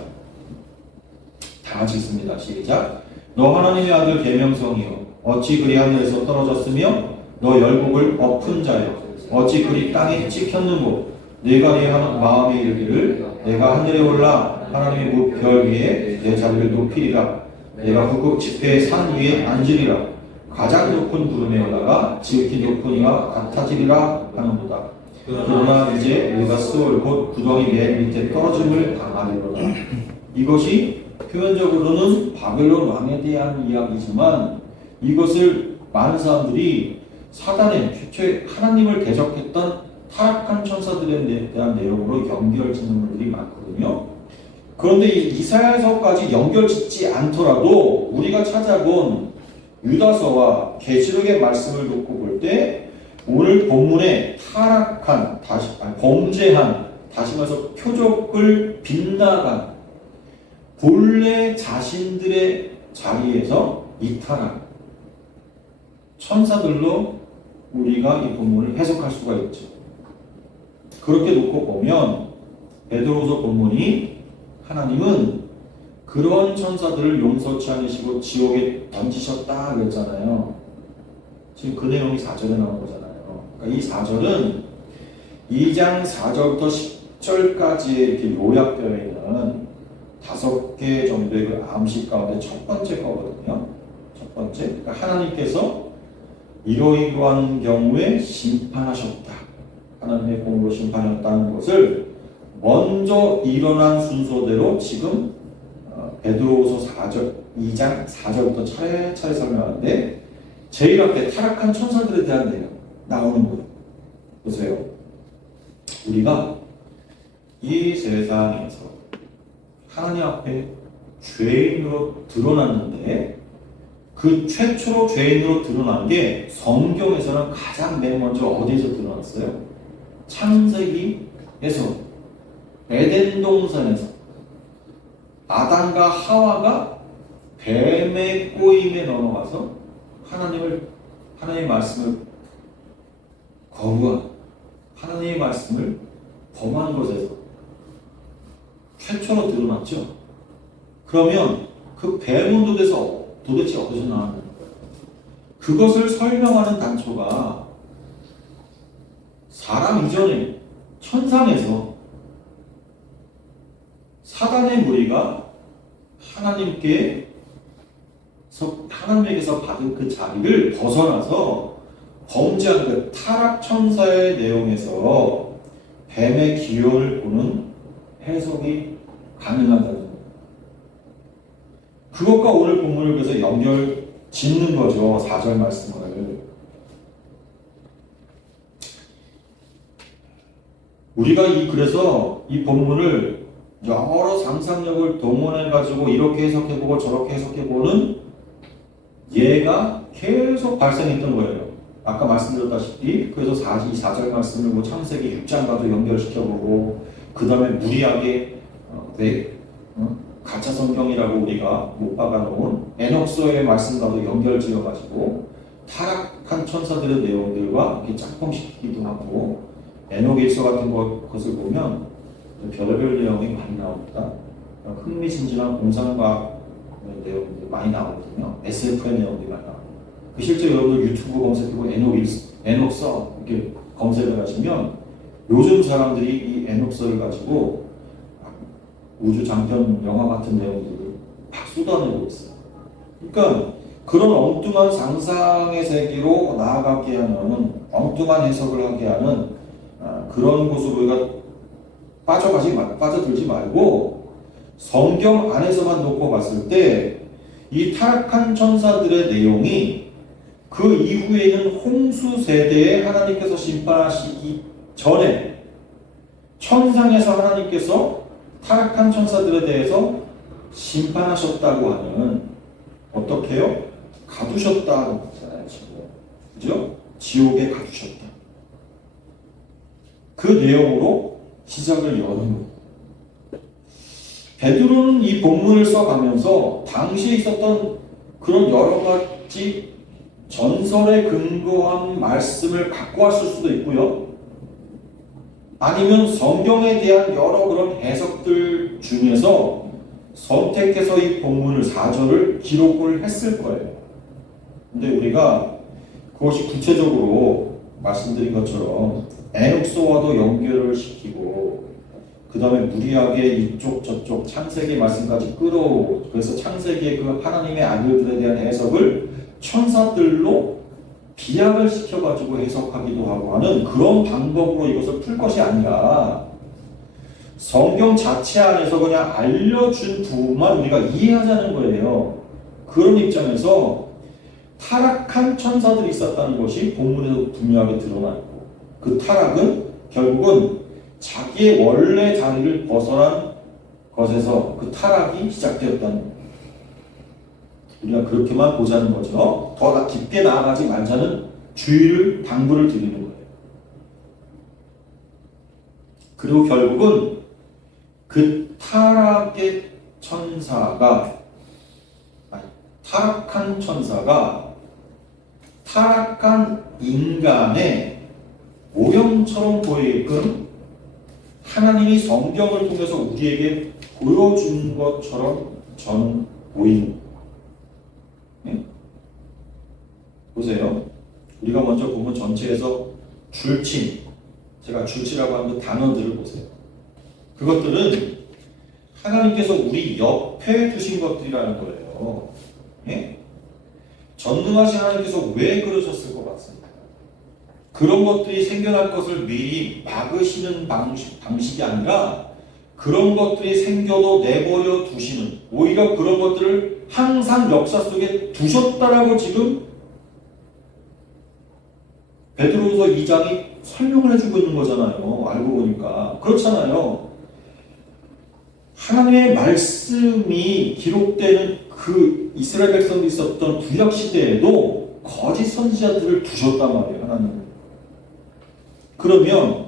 다 같이 읽습니다. 시작. 너 하나님의 아들 계명성이여 어찌 그리 하늘에서 떨어졌으며 너 열국을 엎은 자여 어찌 그리 땅에 찍혔는고 네가 네 마음에 이르기를 내가 하늘에 올라 하나님의 무별 위에 내 자리를 높이리라 내가 북극 지폐의 산 위에 앉으리라 가장 높은 구름에 올라가 지극히 높은 이와 같아지리라 하는도다. 그러나 이제 네가 스올 곧 구덩이 맨 밑에 떨어짐을 당하리로다. 이것이 표현적으로는 바벨론 왕에 대한 이야기지만 이것을 많은 사람들이 사단의 최초의 하나님을 대적했던 타락한 천사들에 대한 내용으로 연결짓는 분들이 많거든요. 그런데 이 이사야서까지 연결짓지 않더라도 우리가 찾아본 유다서와 계시록의 말씀을 놓고 볼 때 오늘 본문에 타락한, 범죄한, 다시 말해서 표적을 빗나간 본래 자신들의 자리에서 이탈한 천사들로 우리가 이 본문을 해석할 수가 있죠. 그렇게 놓고 보면 베드로후서 본문이 하나님은 그런 천사들을 용서치 않으시고 지옥에 던지셨다 그랬잖아요. 지금 그 내용이 4절에 나온 거잖아요. 그러니까 이 4절은 2장 4절부터 10절까지의 이렇게 요약되어 있는 5개 정도의 그 암시 가운데 첫 번째 거거든요. 첫 번째. 그러니까 하나님께서 이러이러한 경우에 심판하셨다. 하나님의 공으로 심판했다는 것을 먼저 일어난 순서대로 지금 베드로후서 2장 4절부터 차례차례 설명하는데 제일 앞에 타락한 천사들에 대한 내용 나오는 거예요. 보세요. 우리가 이 세상에서 하나님 앞에 죄인으로 드러났는데 그 최초로 죄인으로 드러난 게 성경에서는 가장 맨 먼저 어디에서 드러났어요? 창세기에서 에덴 동산에서 아담과 하와가 뱀의 꼬임에 넘어가서 하나님의 말씀을 거부한 하나님의 말씀을 범한 것에서 최초로 드러났죠. 그러면 그 뱀은 도대체 어디서 나왔는가? 그것을 설명하는 단초가 사람 이전에 천상에서 사단의 무리가 하나님에게서 받은 그 자리를 벗어나서 범죄한 그 타락 천사의 내용에서 뱀의 기여를 보는 해석이 가능하다는 거예요. 그것과 오늘 본문을 그래서 연결 짓는 거죠. 4절 말씀을. 우리가 그래서 이 본문을 여러 상상력을 동원해가지고 이렇게 해석해보고 저렇게 해석해보는 예가 계속 발생했던 거예요. 아까 말씀드렸다시피 그래서 4절 말씀을 뭐 창세기 6장과도 연결시켜보고 그 다음에 무리하게 가짜 성경이라고 우리가 못 박아놓은 에녹서의 말씀과도 연결지어가지고 타락한 천사들의 내용들과 이렇게 짝꿍시키기도 하고 에녹일서 같은 것을 보면 별의별 내용이 많이 나옵니다. 흥미진진한 공상과학 내용들이 많이 나오거든요. SF의 내용들이 많이 나와요. 그 실제 여러분들 유튜브 검색해보고 에녹서 이렇게 검색을 하시면 요즘 사람들이 이 에녹서를 가지고 우주 장편 영화 같은 내용들을 막 쏟아내고 있어요. 그러니까 그런 엉뚱한 상상의 세계로 나아가게 하는 엉뚱한 해석을 하게 하는 그런 곳으로 우리가 빠져들지 말고 성경 안에서만 놓고 봤을 때 이 타락한 천사들의 내용이 그 이후에는 홍수 세대에 하나님께서 심판하시기 전에 천상에서 하나님께서 타락한 천사들에 대해서 심판하셨다고 하는 어떻게요? 가두셨다는 거잖아요, 지금. 그죠? 지옥에 가두셨다. 그 내용으로 시작을 여는 거예요. 베드로는 이 본문을 써가면서 당시에 있었던 그런 여러 가지 전설에 근거한 말씀을 갖고 왔을 수도 있고요. 아니면 성경에 대한 여러 그런 해석들 중에서 선택해서 이 본문을 4절을 기록을 했을 거예요. 근데 우리가 그것이 구체적으로 말씀드린 것처럼 에녹서와도 연결을 시키고 그 다음에 무리하게 이쪽 저쪽 창세기 말씀까지 끌어오고 그래서 창세기의 그 하나님의 아들들에 대한 해석을 천사들로 비약을 시켜가지고 해석하기도 하고 하는 그런 방법으로 이것을 풀 것이 아니라 성경 자체 안에서 그냥 알려준 부분만 우리가 이해하자는 거예요. 그런 입장에서 타락한 천사들이 있었다는 것이 본문에서 분명하게 드러나고 그 타락은 결국은 자기의 원래 자리를 벗어난 것에서 그 타락이 시작되었다는 거예요. 우리가 그렇게만 보자는 거죠. 더 깊게 나아가지 말자는 주의를 당부를 드리는 거예요. 그리고 결국은 그 타락한 천사가 타락한 인간의 모형처럼 보이게끔 하나님이 성경을 통해서 우리에게 보여준 것처럼 저는 보이는 거예요. 보세요. 우리가 먼저 보면 전체에서 줄침, 제가 줄치라고 하는 그 단어들을 보세요. 그것들은 하나님께서 우리 옆에 두신 것들이라는 거예요. 예? 전능하신 하나님께서 왜 그러셨을 것 같습니까? 그런 것들이 생겨날 것을 미리 막으시는 방식이 아니라 그런 것들이 생겨도 내버려 두시는, 오히려 그런 것들을 항상 역사 속에 두셨다라고 지금 베드로후서 2장이 설명을 해주고 있는 거잖아요. 알고 보니까. 그렇잖아요. 하나님의 말씀이 기록되는 그 이스라엘 백성들이 있었던 구약 시대에도 거짓 선지자들을 두셨단 말이에요. 하나님은. 그러면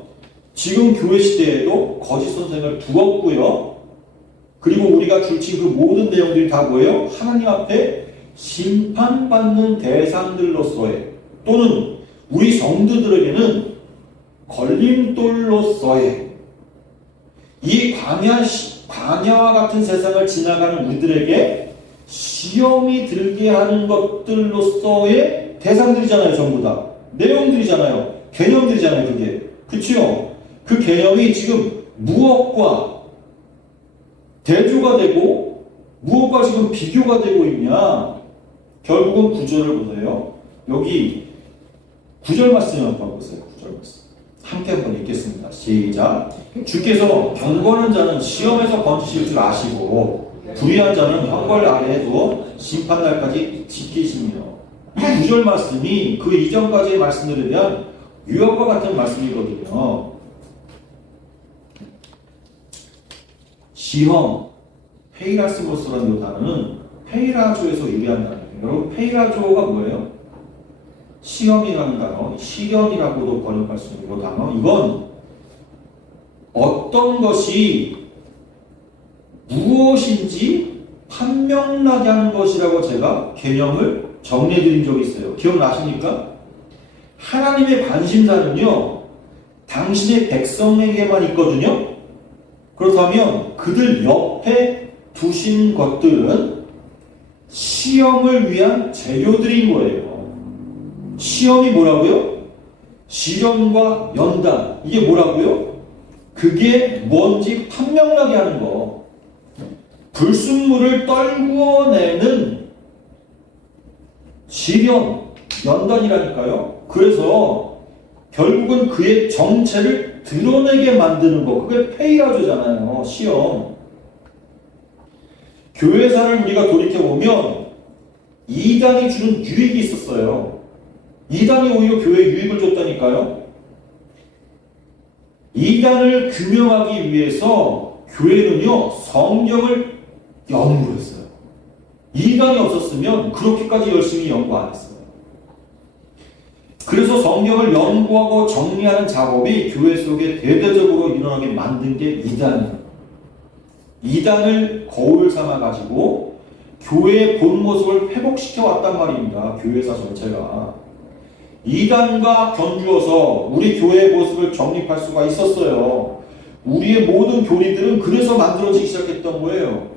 지금 교회 시대에도 거짓 선생을 두었고요. 그리고 우리가 줄친 그 모든 내용들이 다 뭐예요? 하나님 앞에 심판받는 대상들로서의 또는 우리 성도들에게는 걸림돌로서의 이 광야와 같은 세상을 지나가는 우리들에게 시험이 들게 하는 것들로서의 대상들이잖아요. 전부 다. 내용들이잖아요. 개념들이잖아요. 그게. 그치요? 그 개념이 지금 무엇과 대조가 되고 무엇과 지금 비교가 되고 있냐? 결국은 구절을 보세요. 여기 9절 말씀 한번 보세요. 9절 말씀. 함께 한번 읽겠습니다. 시작. 주께서 경건한 자는 시험에서 건지실 줄 아시고 불의한 자는 형벌 아래에 두어 심판날까지 지키시며. 이 9절 말씀이 그 이전까지의 말씀들에 대한 유언과 같은 말씀이거든요. 시험, 페이라스모스라는 이 단어는 페이라조에서 유래한 단어예요. 여러분, 페이라조가 뭐예요? 시험이라는 단어, 시련이라고도 번역할 수 있는 이 단어. 이건 어떤 것이 무엇인지 판명나게 하는 것이라고 제가 개념을 정리해 드린 적이 있어요. 기억나십니까? 하나님의 관심사는요, 당신의 백성에게만 있거든요. 그렇다면 그들 옆에 두신 것들은 시험을 위한 재료들인 거예요. 시험이 뭐라고요? 시련과 연단. 이게 뭐라고요? 그게 뭔지 판명나게 하는 거. 불순물을 떨구어내는 시련, 연단이라니까요. 그래서 결국은 그의 정체를 드러내게 만드는 거. 그게 페이라조잖아요. 시험. 교회사를 우리가 돌이켜보면 이단이 주는 유익이 있었어요. 이단이 오히려 교회에 유익을 줬다니까요. 이단을 규명하기 위해서 교회는요, 성경을 연구했어요. 이단이 없었으면 그렇게까지 열심히 연구 안 했어요. 그래서 성경을 연구하고 정리하는 작업이 교회 속에 대대적으로 일어나게 만든 게 이단이에요. 이단을 거울 삼아가지고 교회의 본 모습을 회복시켜 왔단 말입니다. 교회사 전체가. 이단과 견주어서 우리 교회의 모습을 정립할 수가 있었어요. 우리의 모든 교리들은 그래서 만들어지기 시작했던 거예요.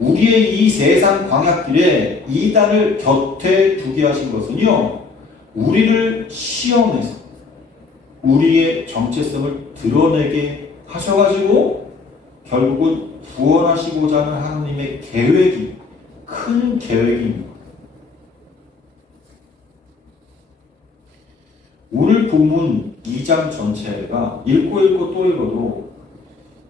우리의 이 세상 광약길에 이단을 곁에 두게 하신 것은요, 우리를 시험해서 우리의 정체성을 드러내게 하셔가지고 결국은 구원하시고자 하는 하나님의 계획이, 큰 계획입니다. 오늘 본문 2장 전체가 읽고 또 읽어도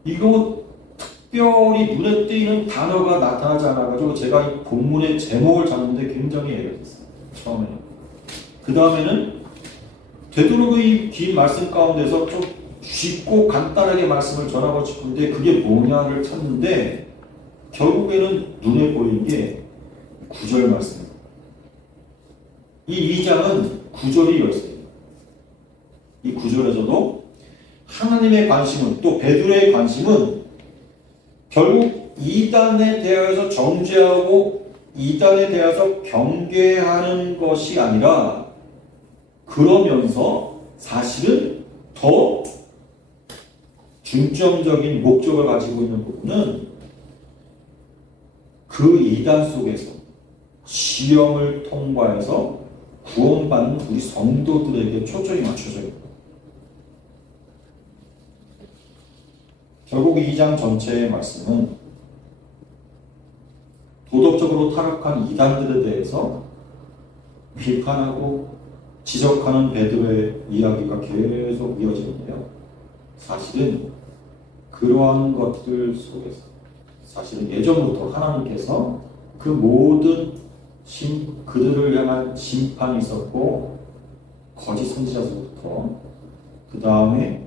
이거 특별히 눈에 띄는 단어가 나타나지 않아가지고 제가 이 본문의 제목을 잡는데 굉장히 애를 썼어요. 처음에는. 그 다음에는 되도록 이 긴 말씀 가운데서 좀 쉽고 간단하게 말씀을 전하고 싶은데 그게 뭐냐를 찾는데 결국에는 눈에 보이는 게 9절 말씀입니다. 이 2장은 9절이 열쇠입니다. 이 9절에서도 하나님의 관심은, 또 베드로의 관심은 결국 이단에 대하여서 정죄하고 이단에 대하여서 경계하는 것이 아니라, 그러면서 사실은 더 중점적인 목적을 가지고 있는 부분은 그 이단 속에서 시험을 통과해서 구원받는 우리 성도들에게 초점이 맞춰져 있고, 결국 2장 전체의 말씀은 도덕적으로 타락한 이단들에 대해서 비판하고 지적하는 베드로의 이야기가 계속 이어지는데요. 사실은 그러한 것들 속에서 사실은 예전부터 하나님께서 그 모든 그들을 향한 심판이 있었고, 거짓 선지자로부터 그 다음에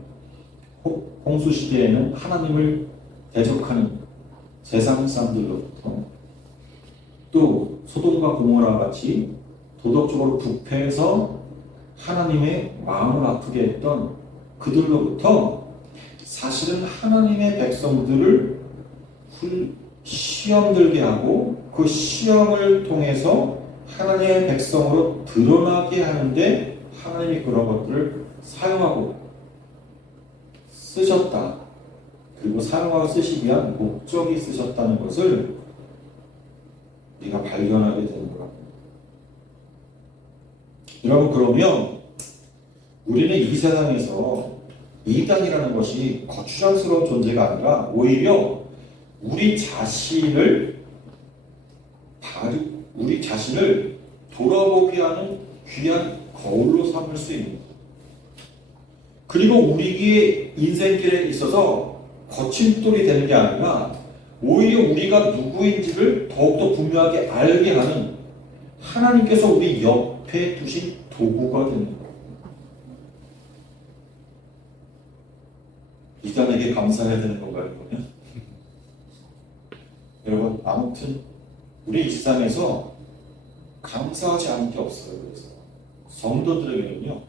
홍수 시대에는 하나님을 대적하는 세상 사람들로부터, 또 소돔과 고모라 같이 도덕적으로 부패해서 하나님의 마음을 아프게 했던 그들로부터 사실은 하나님의 백성들을 시험 들게 하고 그 시험을 통해서 하나님의 백성으로 드러나게 하는데 하나님이 그런 것들을 사용하고 쓰셨다. 그리고 사용하고 쓰시기 위한 목적이 쓰셨다는 것을 우리가 발견하게 되는 것 같아요. 여러분, 그러면 우리는 이 세상에서 이단이라는 것이 거추장스러운 존재가 아니라 오히려 우리 자신을 돌아보게 하는 귀한 거울로 삼을 수 있는, 그리고 우리의 인생길에 있어서 거침돌이 되는 게 아니라 오히려 우리가 누구인지를 더욱더 분명하게 알게 하는, 하나님께서 우리 옆에 두신 도구가 되는 거예요. 이단에게 감사해야 되는 건가요, 그러면? 여러분, 아무튼 우리 이 세상에서 감사하지 않은 게 없어요. 그래서 성도들에게는요,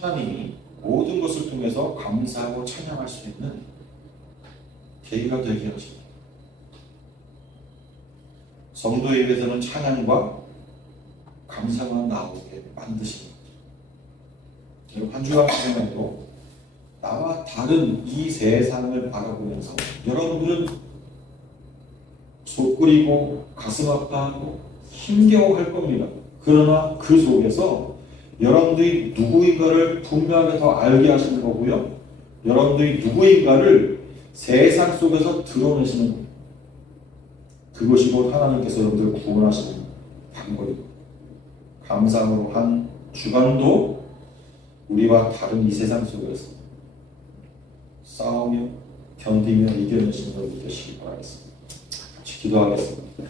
하나님이 모든 것을 통해서 감사하고 찬양할 수 있는 계기가 되게 하십니다. 성도 예배에서는 찬양과 감사만 나오게 만드신 거죠. 여러분 한 주간 기도해도 나와 다른 이 세상을 바라보면서 여러분들은 속 끓이고 가슴 아파하고 힘겨워할 겁니다. 그러나 그 속에서 여러분들이 누구인가를 분명하게 더 알게 하시는 거고요. 여러분들이 누구인가를 세상 속에서 드러내시는 거예요. 그것이 곧 하나님께서 여러분들을 구원하시는 방법이고, 감사함으로 한 주간도 우리와 다른 이 세상 속에서 싸우며 견디며 이겨내시는 여러분 되시기 바라겠습니다. 같이 기도하겠습니다.